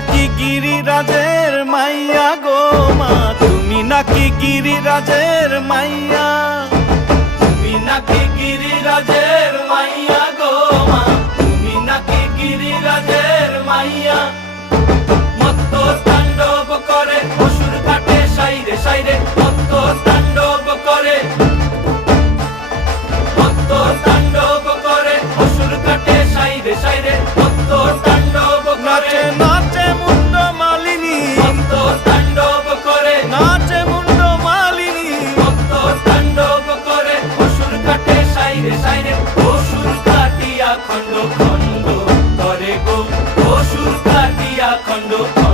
নাকি গিরিরাজের মাইয়া গো মা, তুমি নাকি গিরিরাজের মাইয়া, তুমি নাকি গিরিরাজের মাইয়া গো মা, তুমি নাকি গিরিরাজের মাইয়া। মত্ত তাণ্ডব করে অসুর কাটে সাইরে সাইরে, মত্ত তাণ্ডব করে, মত্ত তাণ্ডব করে অসুর কাটে সাইরে সাইরে, মত্ত তাণ্ডব করে। নাচে মুন্ড মালিনী, মত্ত তাণ্ডব করে, নাচে মুন্ড মালিনী, মত্ত তাণ্ডব করে অসুর কাটে সাইরে সাইরে, অসুর কাটিয়া খণ্ড খণ্ড করে গো, অসুর কাটিয়া খণ্ড খণ্ড